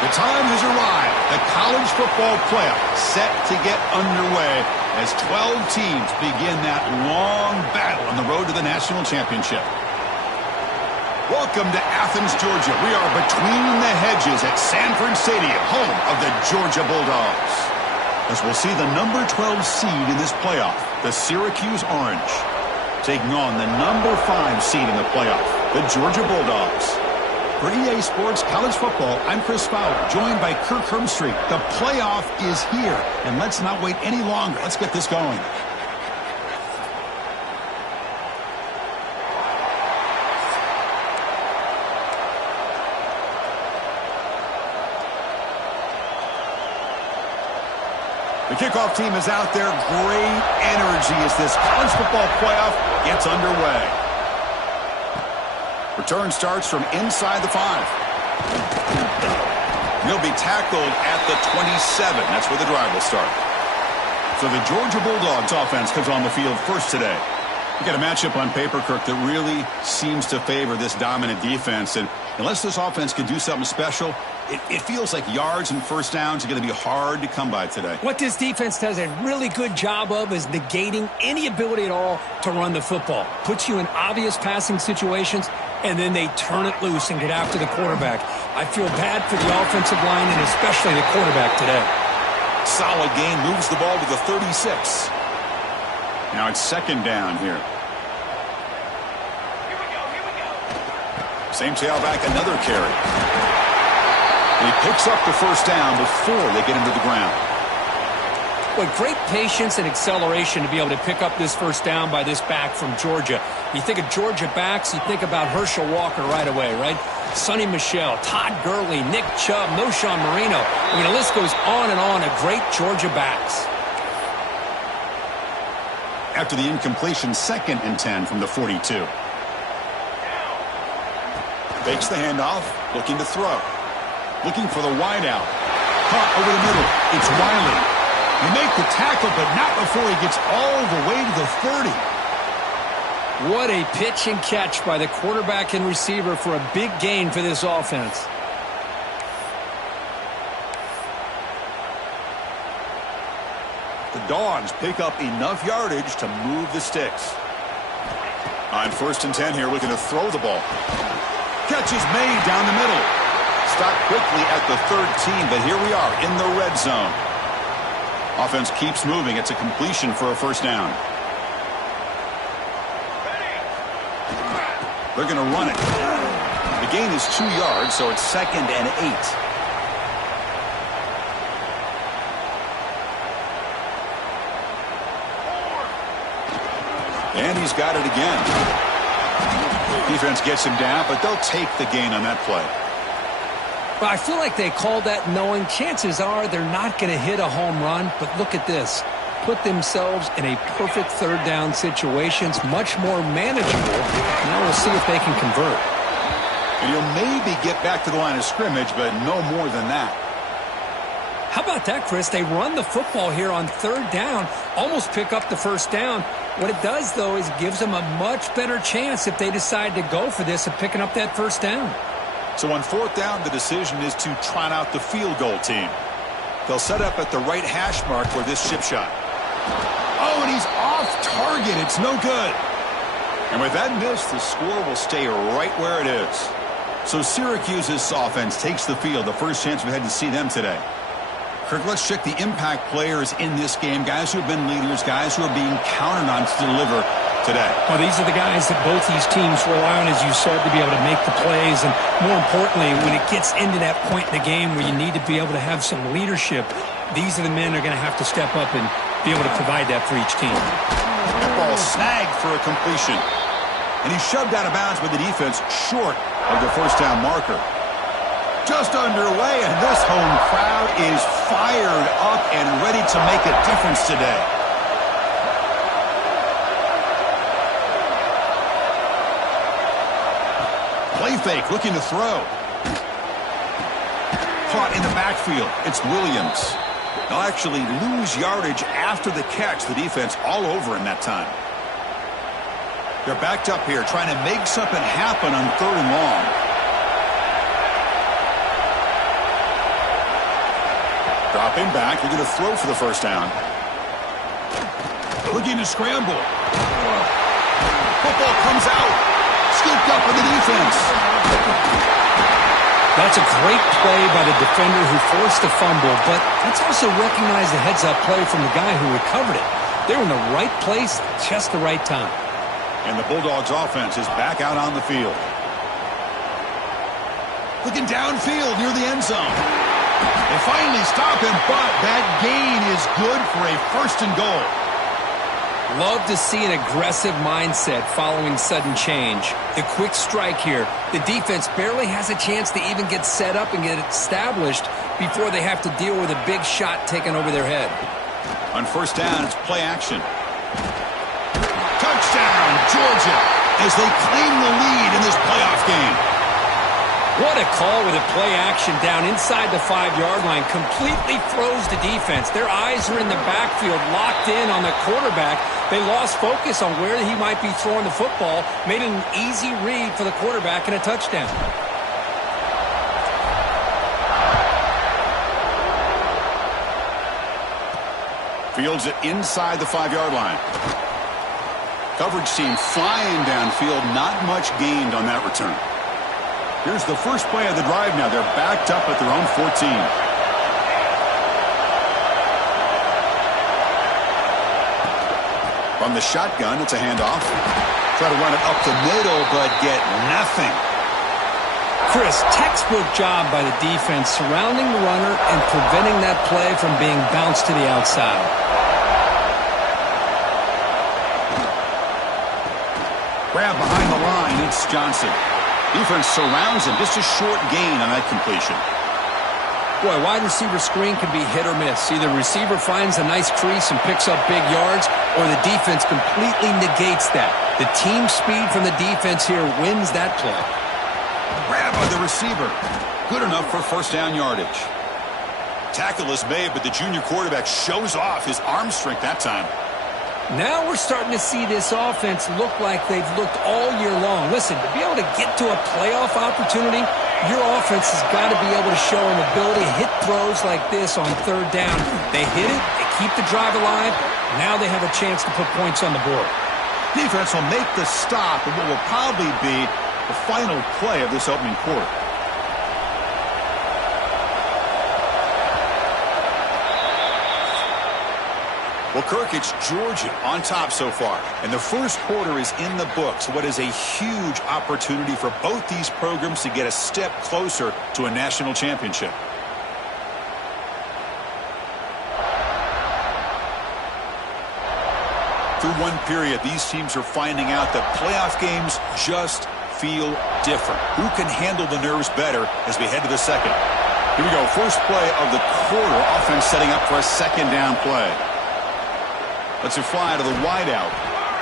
The time has arrived. The college football playoff set to get underway as 12 teams begin that long battle on the road to the national championship. Welcome to Athens, Georgia. We are between the hedges at Sanford Stadium, home of the Georgia Bulldogs. As we'll see the number 12 seed in this playoff, the Syracuse Orange, taking on the number 5 seed in the playoff, the Georgia Bulldogs. For EA Sports College Football, I'm Chris Fowler, joined by Kirk Hermstreet. The playoff is here, and let's not wait any longer. Let's get this going. The kickoff team is out there. Great energy as this college football playoff gets underway. Return starts from inside the 5. He'll be tackled at the 27. That's where the drive will start. So the Georgia Bulldogs offense comes on the field first today. You got a matchup on paper, Kirk, that really seems to favor this dominant defense. And unless this offense can do something special, it feels like yards and first downs are going to be hard to come by today. What this defense does a really good job of is negating any ability at all to run the football. Puts you in obvious passing situations, and then they turn it loose and get after the quarterback. I feel bad for the offensive line and especially the quarterback today. Solid gain, moves the ball to the 36. Now it's second down here. Same tailback, another carry. And he picks up the first down before they get him to the ground. Well, great patience and acceleration to be able to pick up this first down by this back from Georgia. You think of Georgia backs, you think about Herschel Walker right away, right? Sonny Michel, Todd Gurley, Nick Chubb, Noshawn Marino. I mean, the list goes on and on of great Georgia backs. After the incompletion, 2nd and 10 from the 42. Fakes the handoff, looking to throw. Looking for the wideout. Caught over the middle. It's Wiley. You make the tackle, but not before he gets all the way to the 30. What a pitch and catch by the quarterback and receiver for a big gain for this offense. The Dogs pick up enough yardage to move the sticks. On 1st and 10 here, looking to throw the ball. Catch is made down the middle. Stopped quickly at the 13, but here we are in the red zone. Offense keeps moving. It's a completion for a first down. They're going to run it. The gain is 2 yards, so it's 2nd and 8. And he's got it again. Defense gets him down, but they'll take the gain on that play. Well, I feel like they called that knowing chances are they're not going to hit a home run, but look at this. Put themselves in a perfect third down situations, much more manageable. Now we'll see if they can convert. And you'll maybe get back to the line of scrimmage, but no more than that. How about that, Chris? They run the football here on 3rd down, almost pick up the first down. What it does, though, is it gives them a much better chance if they decide to go for this of picking up that first down. So on 4th down, the decision is to trot out the field goal team. They'll set up at the right hash mark for this chip shot. Oh, and he's off target. It's no good. And with that miss, the score will stay right where it is. So Syracuse's offense takes the field, the first chance we had to see them today. Kirk, let's check the impact players in this game, guys who have been leaders, guys who are being counted on to deliver today. Well, these are the guys that both these teams rely on, as you said, to be able to make the plays. And more importantly, when it gets into that point in the game where you need to be able to have some leadership, these are the men that are going to have to step up and be able to provide that for each team. That ball snagged for a completion. And he's shoved out of bounds with the defense short of the first down marker. Just underway, and this home crowd is fired up and ready to make a difference today. Play fake, looking to throw. Caught in the backfield. It's Williams. They'll actually lose yardage after the catch. The defense all over him that time. They're backed up here, trying to make something happen on 3rd and long. Dropping back, looking to throw for the first down. Looking to scramble. Football comes out. Scooped up by the defense. That's a great play by the defender who forced a fumble, but let's also recognize the heads-up play from the guy who recovered it. They were in the right place at just the right time. And the Bulldogs offense is back out on the field. Looking downfield near the end zone. They finally stop him, but that gain is good for a first and goal. Love to see an aggressive mindset following sudden change. The quick strike here. The defense barely has a chance to even get set up and get established before they have to deal with a big shot taken over their head. On first down, it's play action. Touchdown, Georgia, as they claim the lead in this playoff game. What a call with a play action down inside the 5-yard line. Completely throws the defense. Their eyes are in the backfield, locked in on the quarterback. They lost focus on where he might be throwing the football. Made it an easy read for the quarterback and a touchdown. Fields it inside the 5-yard line. Coverage team flying downfield. Not much gained on that return. Here's the first play of the drive now. They're backed up at their own 14. From the shotgun, it's a handoff. Try to run it up the middle, but get nothing. Chris, textbook job by the defense surrounding the runner and preventing that play from being bounced to the outside. Grab behind the line, it's Johnson. Defense surrounds him, just a short gain on that completion. Boy, wide receiver screen can be hit or miss. Either receiver finds a nice crease and picks up big yards, or the defense completely negates that. The team speed from the defense here wins that play. Grab by the receiver. Good enough for first down yardage. Tackle is made, but the junior quarterback shows off his arm strength that time. Now we're starting to see this offense look like they've looked all year long. Listen, to be able to get to a playoff opportunity, your offense has got to be able to show an ability to hit throws like this on third down. They hit it, they keep the drive alive. Now they have a chance to put points on the board. Defense will make the stop in what will probably be the final play of this opening quarter. Well, Kirk, it's Georgia on top so far. And the first quarter is in the books. What is a huge opportunity for both these programs to get a step closer to a national championship. Through one period, these teams are finding out that playoff games just feel different. Who can handle the nerves better as we head to the second? Here we go. First play of the quarter. Offense setting up for a second down play. Let's it fly to the wideout.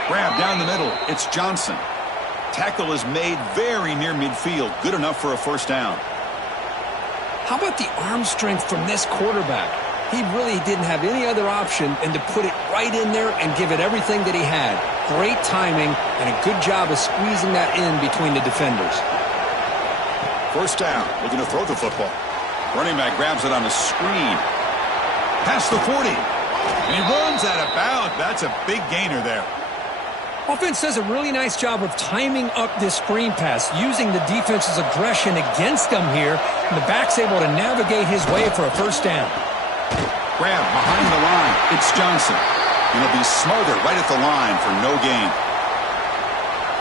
Grab down the middle. It's Johnson. Tackle is made very near midfield. Good enough for a first down. How about the arm strength from this quarterback? He really didn't have any other option than to put it right in there and give it everything that he had. Great timing and a good job of squeezing that in between the defenders. First down. Looking to throw the football. Running back grabs it on the screen. Past the 40. And he runs out of bounds. That's a big gainer there. Offense does a really nice job of timing up this screen pass, using the defense's aggression against them here. And the back's able to navigate his way for a first down. Grab behind the line. It's Johnson. And he'll be smothered right at the line for no gain.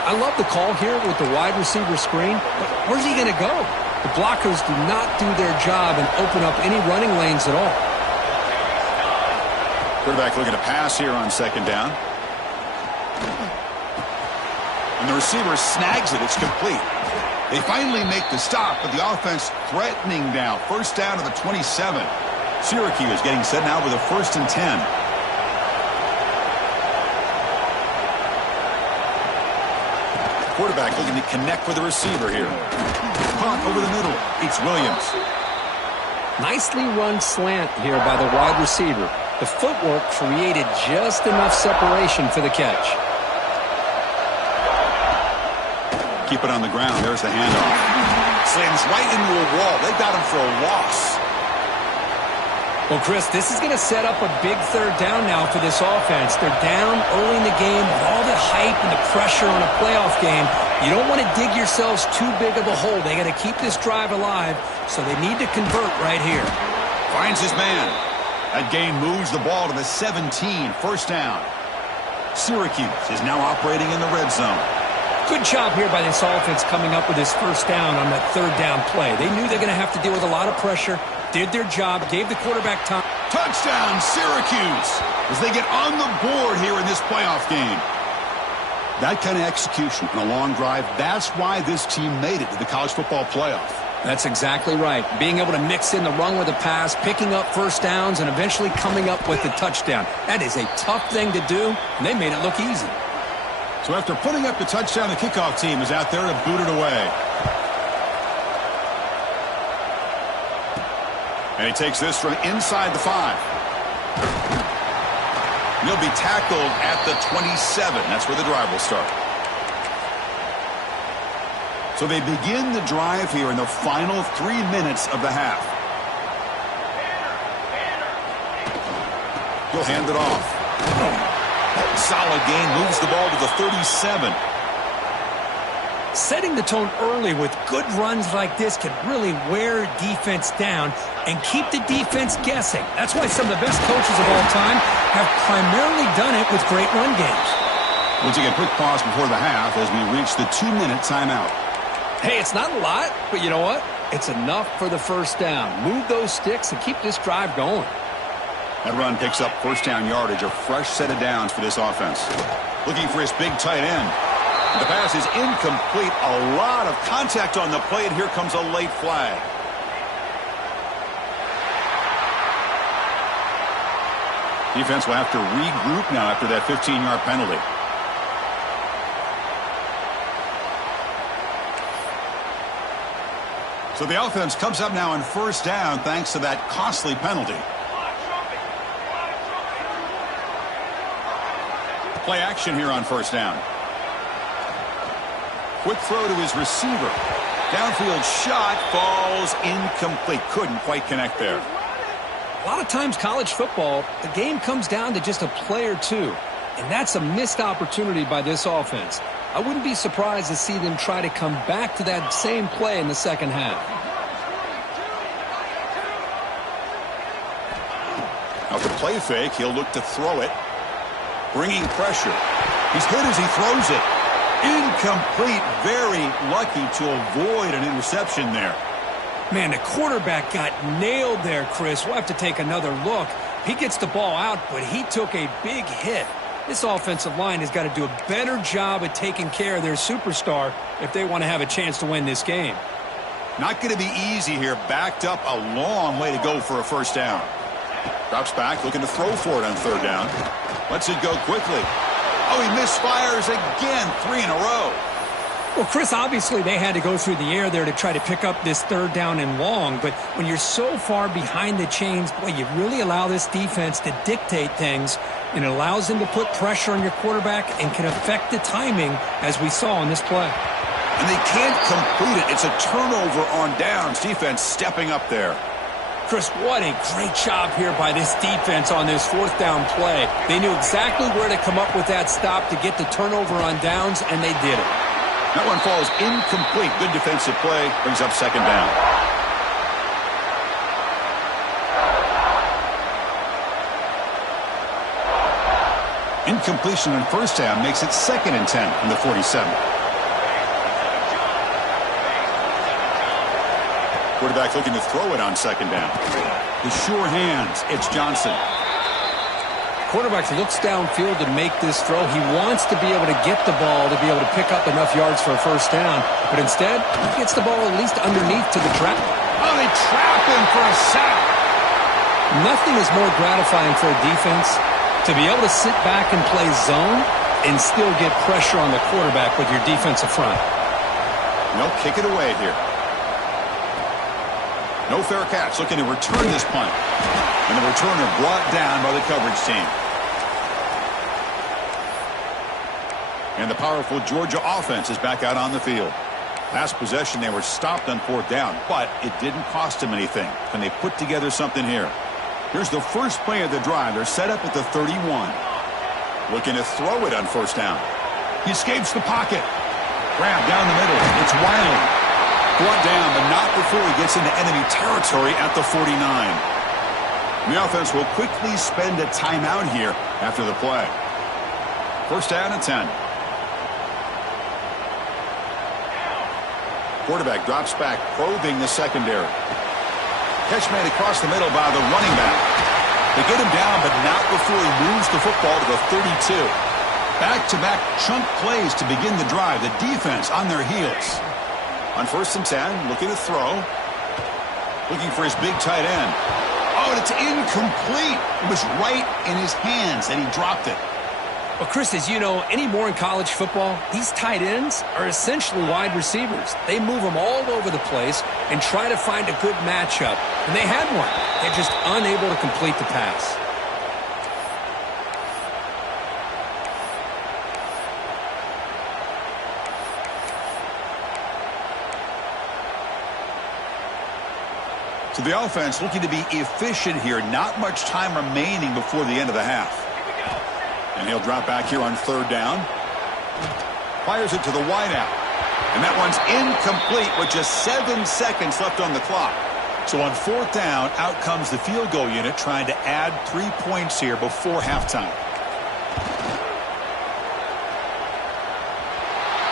I love the call here with the wide receiver screen, but where's he going to go? The blockers do not do their job and open up any running lanes at all. Quarterback looking to pass here on second down. And the receiver snags it. It's complete. They finally make the stop, but the offense threatening now. First down to the 27. Syracuse getting set now with a 1st and 10. Quarterback looking to connect with the receiver here. Caught over the middle. It's Williams. Nicely run slant here by the wide receiver. The footwork created just enough separation for the catch. Keep it on the ground. There's the handoff. Slams right into a wall. They got him for a loss. Well, Chris, this is going to set up a big third down now for this offense. They're down early in the game with all the hype and the pressure on a playoff game. You don't want to dig yourselves too big of a hole. They got to keep this drive alive, so they need to convert right here. Finds his man. That gain moves the ball to the 17, first down. Syracuse is now operating in the red zone. Good job here by this offense coming up with this first down on that third down play. They knew they're going to have to deal with a lot of pressure, did their job, gave the quarterback time. Touchdown, Syracuse, as they get on the board here in this playoff game. That kind of execution on a long drive, that's why this team made it to the college football playoff. That's exactly right. Being able to mix in the run with the pass, picking up first downs, and eventually coming up with the touchdown. That is a tough thing to do, and they made it look easy. So after putting up the touchdown, the kickoff team is out there to boot it away. And he takes this from inside the 5. He'll be tackled at the 27. That's where the drive will start. So they begin the drive here in the final 3 minutes of the half. He'll hand it off. Solid gain, moves the ball to the 37. Setting the tone early with good runs like this can really wear defense down and keep the defense guessing. That's why some of the best coaches of all time have primarily done it with great run games. We'll take a quick pause before the half as we reach the 2-minute timeout. Hey, it's not a lot, but you know what? It's enough for the first down. Move those sticks and keep this drive going. That run picks up first down yardage, a fresh set of downs for this offense. Looking for his big tight end. The pass is incomplete. A lot of contact on the play, and here comes a late flag. Defense will have to regroup now after that 15-yard penalty. So the offense comes up now on first down thanks to that costly penalty. Play action here on first down. Quick throw to his receiver. Downfield shot falls incomplete. Couldn't quite connect there. A lot of times college football, the game comes down to just a play or two. And that's a missed opportunity by this offense. I wouldn't be surprised to see them try to come back to that same play in the second half. Now the play fake, he'll look to throw it. Bringing pressure. He's hit as he throws it. Incomplete. Very lucky to avoid an interception there. Man, the quarterback got nailed there, Chris. We'll have to take another look. He gets the ball out, but he took a big hit. This offensive line has got to do a better job at taking care of their superstar if they want to have a chance to win this game. Not going to be easy here. Backed up a long way to go for a first down. Drops back, looking to throw for it on third down. Lets it go quickly. Oh, he misfires again, 3 in a row. Well, Chris, obviously they had to go through the air there to try to pick up this third down and long, but when you're so far behind the chains, boy, you really allow this defense to dictate things, and it allows them to put pressure on your quarterback and can affect the timing, as we saw in this play. And they can't complete it. It's a turnover on downs. Defense stepping up there. Chris, what a great job here by this defense on this fourth down play. They knew exactly where to come up with that stop to get the turnover on downs, and they did it. That one falls incomplete. Good defensive play. Brings up second down. Incompletion on first down makes it 2nd and 10 from the 47. Quarterback looking to throw it on second down. The sure hands. It's Johnson. Quarterback looks downfield to make this throw. He wants to be able to get the ball to be able to pick up enough yards for a first down. But instead, he gets the ball at least underneath to the trap. Oh, they trap him for a sack. Nothing is more gratifying for a defense to be able to sit back and play zone and still get pressure on the quarterback with your defensive front. No, kick it away here. No fair catch. Looking to return this punt. And the returner brought down by the coverage team. And the powerful Georgia offense is back out on the field. Last possession, they were stopped on fourth down, but it didn't cost them anything. Can they put together something here? Here's the first play of the drive. They're set up at the 31. Looking to throw it on first down. He escapes the pocket. Grab down the middle. It's Wiley. Brought down, but not before he gets into enemy territory at the 49. The offense will quickly spend a timeout here after the play. First down and 10. Quarterback drops back, probing the secondary. Catch made across the middle by the running back. They get him down, but not before he moves the football to the 32. Back-to-back chunk plays to begin the drive. The defense on their heels. On first and 10, looking to throw. Looking for his big tight end. Oh, and it's incomplete. It was right in his hands, and he dropped it. Well, Chris, as you know, anymore in college football, these tight ends are essentially wide receivers. They move them all over the place and try to find a good matchup. And they had one. They're just unable to complete the pass. So the offense looking to be efficient here. Not much time remaining before the end of the half. And he'll drop back here on third down. Fires it to the wideout. And that one's incomplete with just 7 seconds left on the clock. So on fourth down, out comes the field goal unit trying to add 3 points here before halftime.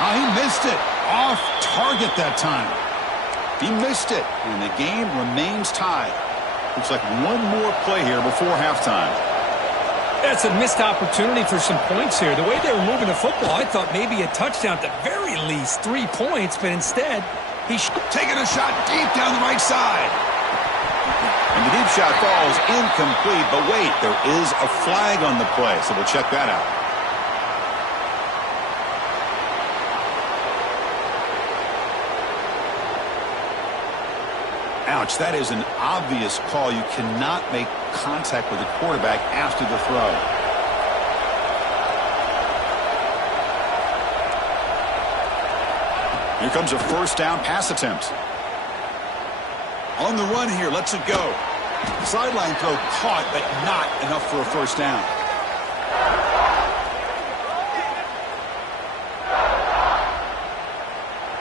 Oh, he missed it. Off target that time. He missed it. And the game remains tied. Looks like one more play here before halftime. That's a missed opportunity for some points here. The way they were moving the football, I thought maybe a touchdown at the very least, 3 points, but instead, he's taking a shot deep down the right side. And the deep shot falls incomplete, but wait, there is a flag on the play, so we'll check that out. Ouch, that is an obvious call. You cannot make contact with the quarterback after the throw. Here comes a first down pass attempt. On the run here, lets it go. Sideline throw caught, but not enough for a first down.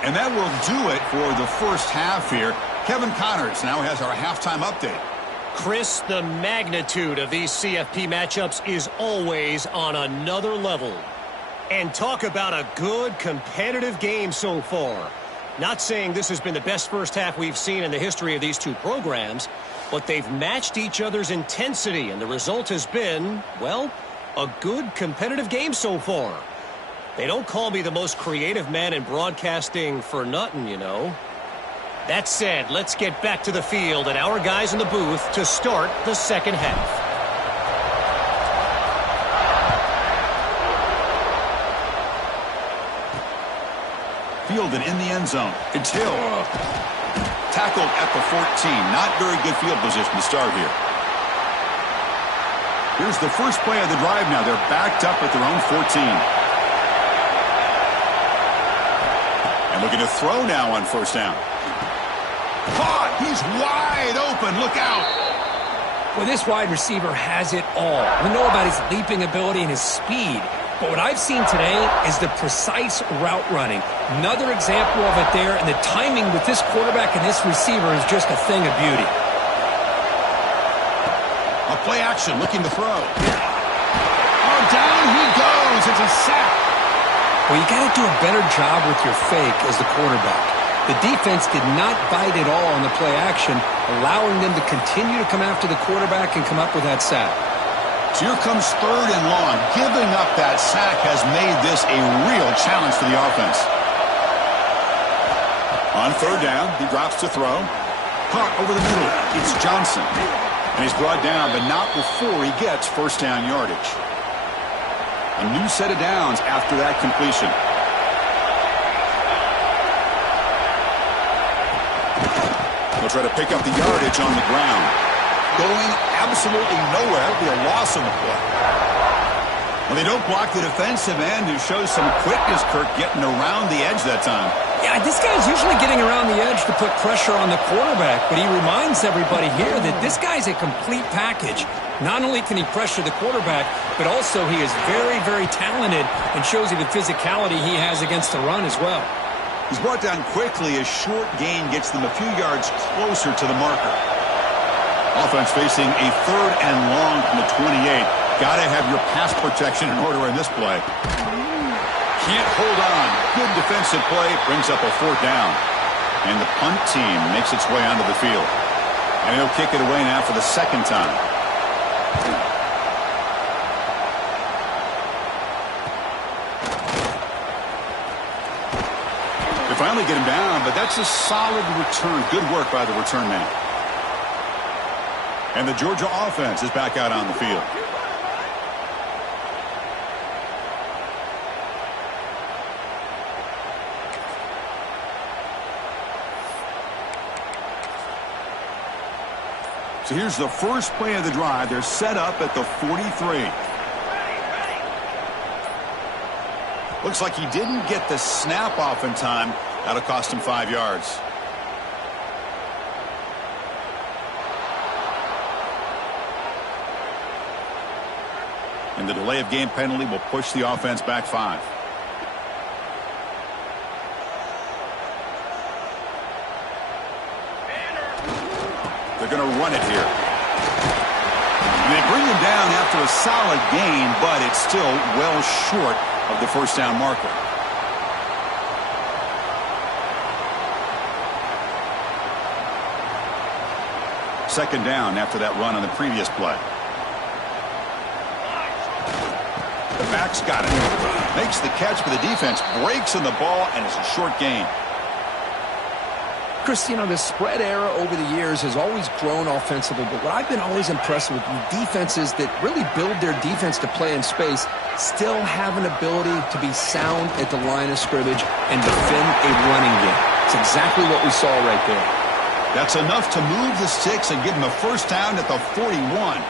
And that will do it for the first half here. Kevin Connors now has our halftime update. Chris, the magnitude of these CFP matchups is always on another level. And talk about a good competitive game so far. Not saying this has been the best first half we've seen in the history of these two programs, but they've matched each other's intensity, and the result has been, well, a good competitive game so far. They don't call me the most creative man in broadcasting for nothing, you know. That said, let's get back to the field and our guys in the booth to start the second half. Fielded in the end zone. It's Hill. Tackled at the 14. Not very good field position to start here. Here's the first play of the drive now. They're backed up at their own 14. And looking to throw now on first down. Caught! He's wide open. Look out! Well, this wide receiver has it all. We know about his leaping ability and his speed. But what I've seen today is the precise route running. Another example of it there, and the timing with this quarterback and this receiver is just a thing of beauty. A play action, looking to throw. Oh, down he goes. It's a sack. Well, you got to do a better job with your fake as the quarterback. The defense did not bite at all on the play action, allowing them to continue to come after the quarterback and come up with that sack. So here comes third and long. Giving up that sack has made this a real challenge for the offense. On third down, he drops to throw. Caught over the middle. It's Johnson. And he's brought down, but not before he gets first down yardage. A new set of downs after that completion. They'll try to pick up the yardage on the ground. Going absolutely nowhere. It'll be a loss on the play. Well, they don't block the defensive end, who shows some quickness, Kirk, getting around the edge that time. Yeah, this guy's usually getting around the edge to put pressure on the quarterback, but he reminds everybody here that this guy's a complete package. Not only can he pressure the quarterback, but also he is very, very talented and shows you the physicality he has against the run as well. He's brought down quickly as short gain gets them a few yards closer to the marker. Offense facing a 3rd and long from the 28. Got to have your pass protection in order in this play. Can't hold on. Good defensive play. Brings up a 4th down. And the punt team makes its way onto the field. And he'll kick it away now for the 2nd time. They finally get him down, but that's a solid return. Good work by the return man. And the Georgia offense is back out on the field. So here's the first play of the drive. They're set up at the 43. Looks like he didn't get the snap off in time. That'll cost him 5 yards. And the delay of game penalty will push the offense back 5. They're going to run it here. And they bring him down after a solid gain, but it's still well short of the 1st down marker. Second down after that run on the previous play. The back's got it. Makes the catch, but the defense breaks in the ball, and it's a short gain. Chris, you know, the spread era over the years has always grown offensively, but what I've been always impressed with defenses that really build their defense to play in space still have an ability to be sound at the line of scrimmage and defend a running game. It's exactly what we saw right there. That's enough to move the sticks and give them a 1st down at the 41.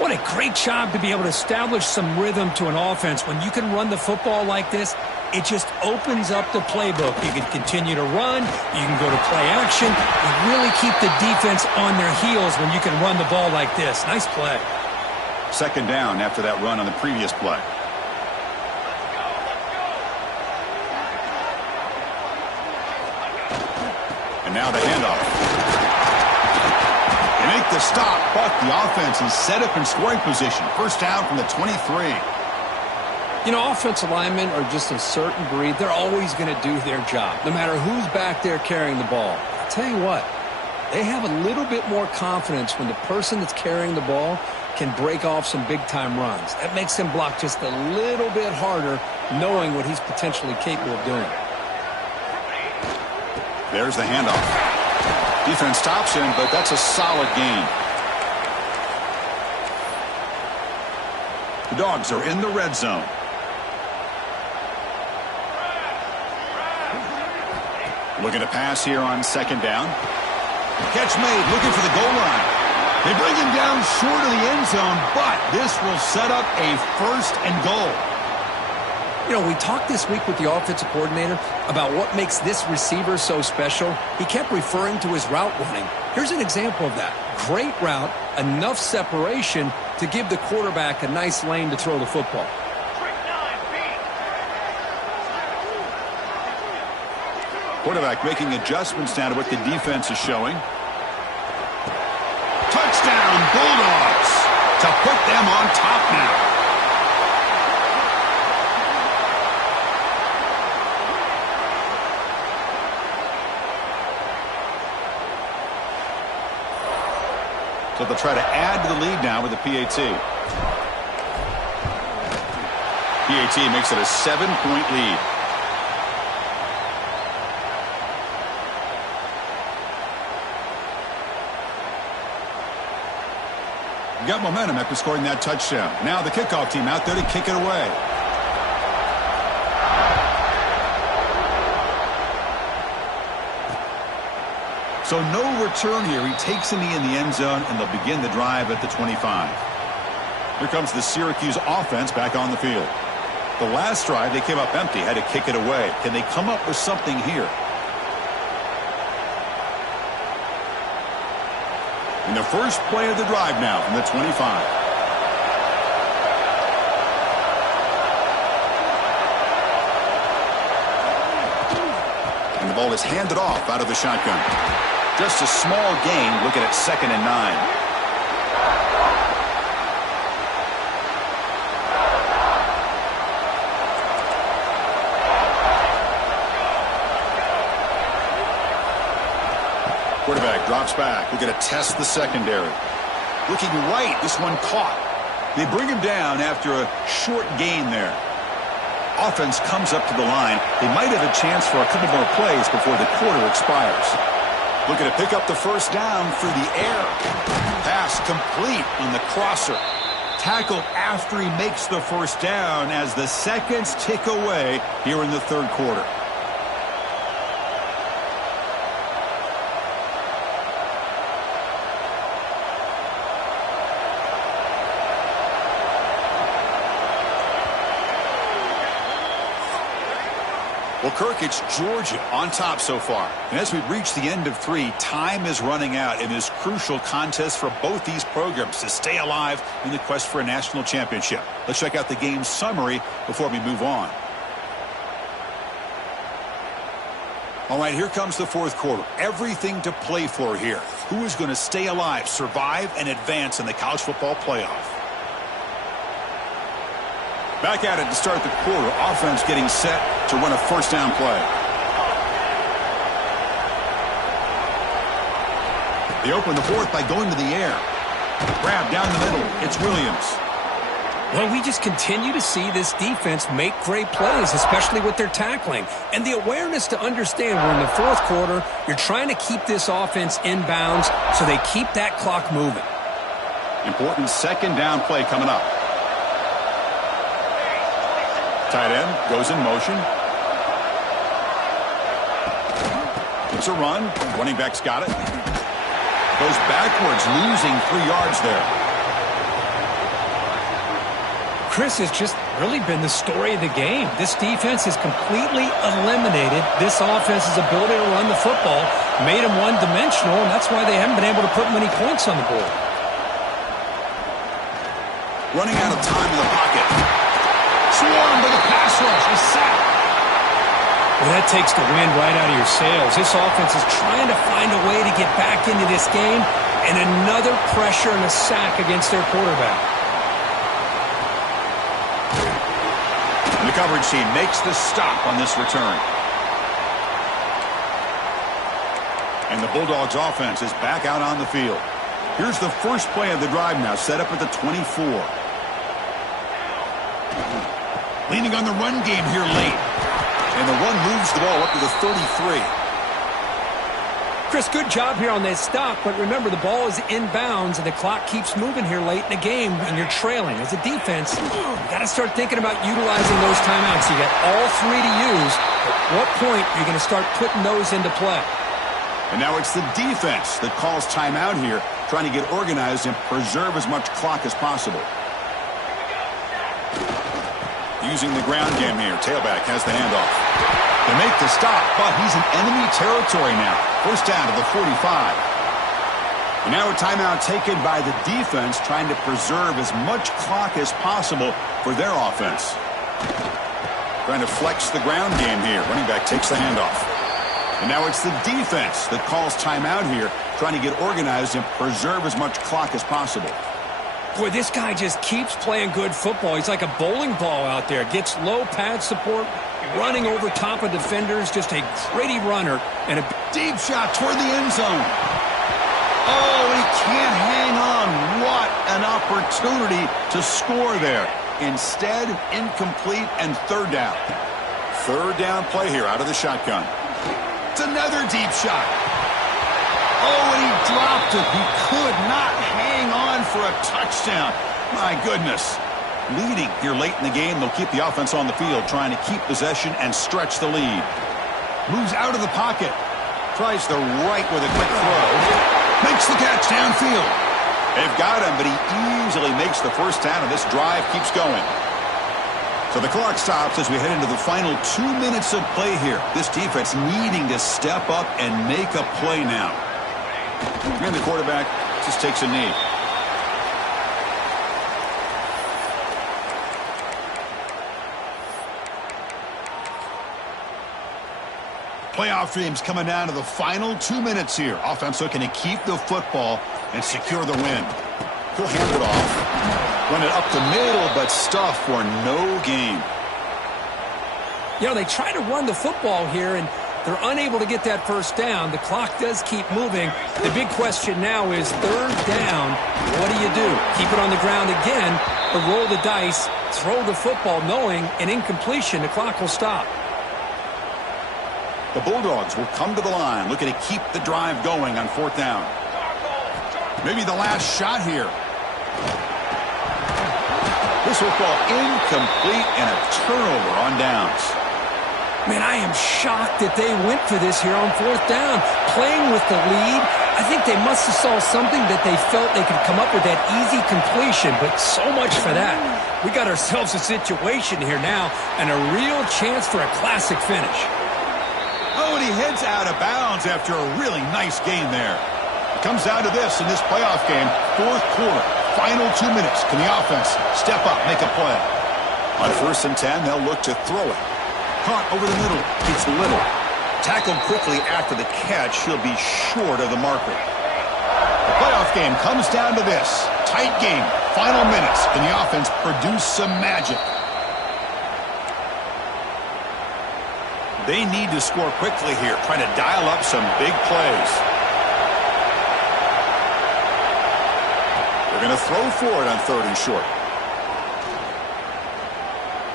What a great job to be able to establish some rhythm to an offense. When you can run the football like this, it just opens up the playbook. You can continue to run. You can go to play action. You really keep the defense on their heels when you can run the ball like this. Nice play. Second down after that run on the previous play. And now the handoff. They make the stop, but the offense is set up in scoring position. 1st down from the 23. You know, offensive linemen are just a certain breed. They're always going to do their job, no matter who's back there carrying the ball. I'll tell you what, they have a little bit more confidence when the person that's carrying the ball can break off some big-time runs. That makes him block just a little bit harder, knowing what he's potentially capable of doing. There's the handoff. Defense stops him, but that's a solid gain. The Dogs are in the red zone. Looking to pass here on 2nd down. Catch made, looking for the goal line. They bring him down short of the end zone, but this will set up a 1st and goal. You know, we talked this week with the offensive coordinator about what makes this receiver so special. He kept referring to his route running. Here's an example of that. Great route, enough separation to give the quarterback a nice lane to throw the football. Quarterback making adjustments now to what the defense is showing. Touchdown, Bulldogs, to put them on top now. So they'll try to add to the lead now with the PAT. PAT makes it a 7-point lead. Got momentum after scoring that touchdown. Now the kickoff team out there to kick it away. So no return here. He takes in the end zone, and they'll begin the drive at the 25. Here comes the Syracuse offense back on the field. The last drive, they came up empty, had to kick it away. Can they come up with something here? In the first play of the drive now from the 25. And the ball is handed off out of the shotgun. Just a small gain, looking at 2nd and 9. Quarterback drops back. We're going to test the secondary. Looking right. This one caught. They bring him down after a short gain there. Offense comes up to the line. They might have a chance for a couple more plays before the quarter expires. Looking to pick up the first down through the air. Pass complete on the crosser. Tackled after he makes the first down as the seconds tick away here in the third quarter. Well, Kirk, it's Georgia on top so far. And as we reach the end of 3, time is running out in this crucial contest for both these programs to stay alive in the quest for a national championship. Let's check out the game summary before we move on. All right, here comes the fourth quarter. Everything to play for here. Who is going to stay alive, survive, and advance in the college football playoff? Back at it to start the quarter. Offense getting set to run a first down play. They open the fourth by going to the air. Grab down the middle. It's Williams. Well, we just continue to see this defense make great plays, especially with their tackling. And the awareness to understand we're in the fourth quarter, you're trying to keep this offense in bounds so they keep that clock moving. Important second down play coming up. Tight end goes in motion. It's a run. Running back's got it. Goes backwards, losing 3 yards there. Chris has just really been the story of the game. This defense has completely eliminated this offense's ability to run the football, made them one-dimensional, and that's why they haven't been able to put many points on the board. Running out of time in the pocket. Swarmed by the pass rush. A sack. Well, that takes the wind right out of your sails. This offense is trying to find a way to get back into this game, and another pressure and a sack against their quarterback. And the coverage team makes the stop on this return. And the Bulldogs offense is back out on the field. Here's the first play of the drive now, set up at the 24. Leaning on the run game here late. And the run moves the ball up to the 33. Chris, good job here on that stop, but remember the ball is inbounds and the clock keeps moving here late in the game and you're trailing. As a defense, you got to start thinking about utilizing those timeouts. You got all 3 to use. At what point are you going to start putting those into play? And now it's the defense that calls timeout here, trying to get organized and preserve as much clock as possible. Using the ground game here. Tailback has the handoff. They make the stop, but he's in enemy territory now. First down to the 45. And now a timeout taken by the defense, trying to preserve as much clock as possible for their offense. Trying to flex the ground game here. Running back takes the handoff. And now it's the defense that calls timeout here, trying to get organized and preserve as much clock as possible. Boy, this guy just keeps playing good football. He's like a bowling ball out there. Gets low pad support, running over top of defenders. Just a gritty runner and a deep shot toward the end zone. Oh, he can't hang on. What an opportunity to score there. Instead, incomplete and third down. Third down play here out of the shotgun. It's another deep shot. Oh, and he dropped it. He could not hang on for a touchdown. My goodness. Leading here late in the game. They'll keep the offense on the field, trying to keep possession and stretch the lead. Moves out of the pocket. Tries the right with a quick throw. Makes the catch downfield. They've got him, but he easily makes the first down, and this drive keeps going. So the clock stops as we head into the final 2 minutes of play here. This defense needing to step up and make a play now. And the quarterback just takes a knee. Playoff dreams coming down to the final 2 minutes here. Offense looking to keep the football and secure the win. He'll hand it off. Run it up the middle, but stuff for no gain. You know, they try to run the football here, and they're unable to get that first down. The clock does keep moving. The big question now is third down. What do? Keep it on the ground again, or roll the dice, throw the football, knowing an incompletion, the clock will stop. The Bulldogs will come to the line, looking to keep the drive going on fourth down. Maybe the last shot here. This will fall incomplete and a turnover on downs. Man, I am shocked that they went for this here on fourth down. Playing with the lead, I think they must have saw something that they felt they could come up with that easy completion, but so much for that. We got ourselves a situation here now and a real chance for a classic finish. Oh, and he heads out of bounds after a really nice gain there. It comes down to this in this playoff game, fourth quarter, final 2 minutes. Can the offense step up, make a play? On 1st and 10, they'll look to throw it. Caught over the middle. It's Little. Tackled quickly after the catch. He'll be short of the marker. The playoff game comes down to this. Tight game, final minutes. Can the offense produce some magic? They need to score quickly here, trying to dial up some big plays. They're going to throw for it on 3rd and short.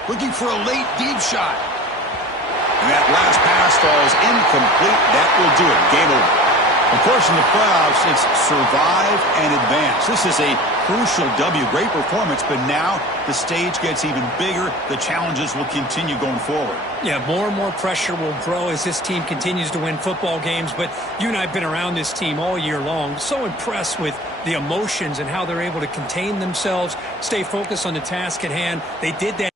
Looking for a late deep shot. And that last pass falls incomplete. That will do it. Game over. Of course, in the playoffs, it's survive and advance. This is a crucial W. Great performance, but now the stage gets even bigger. The challenges will continue going forward. Yeah, more and more pressure will grow as this team continues to win football games, but you and I have been around this team all year long. So impressed with the emotions and how they're able to contain themselves, stay focused on the task at hand. They did that.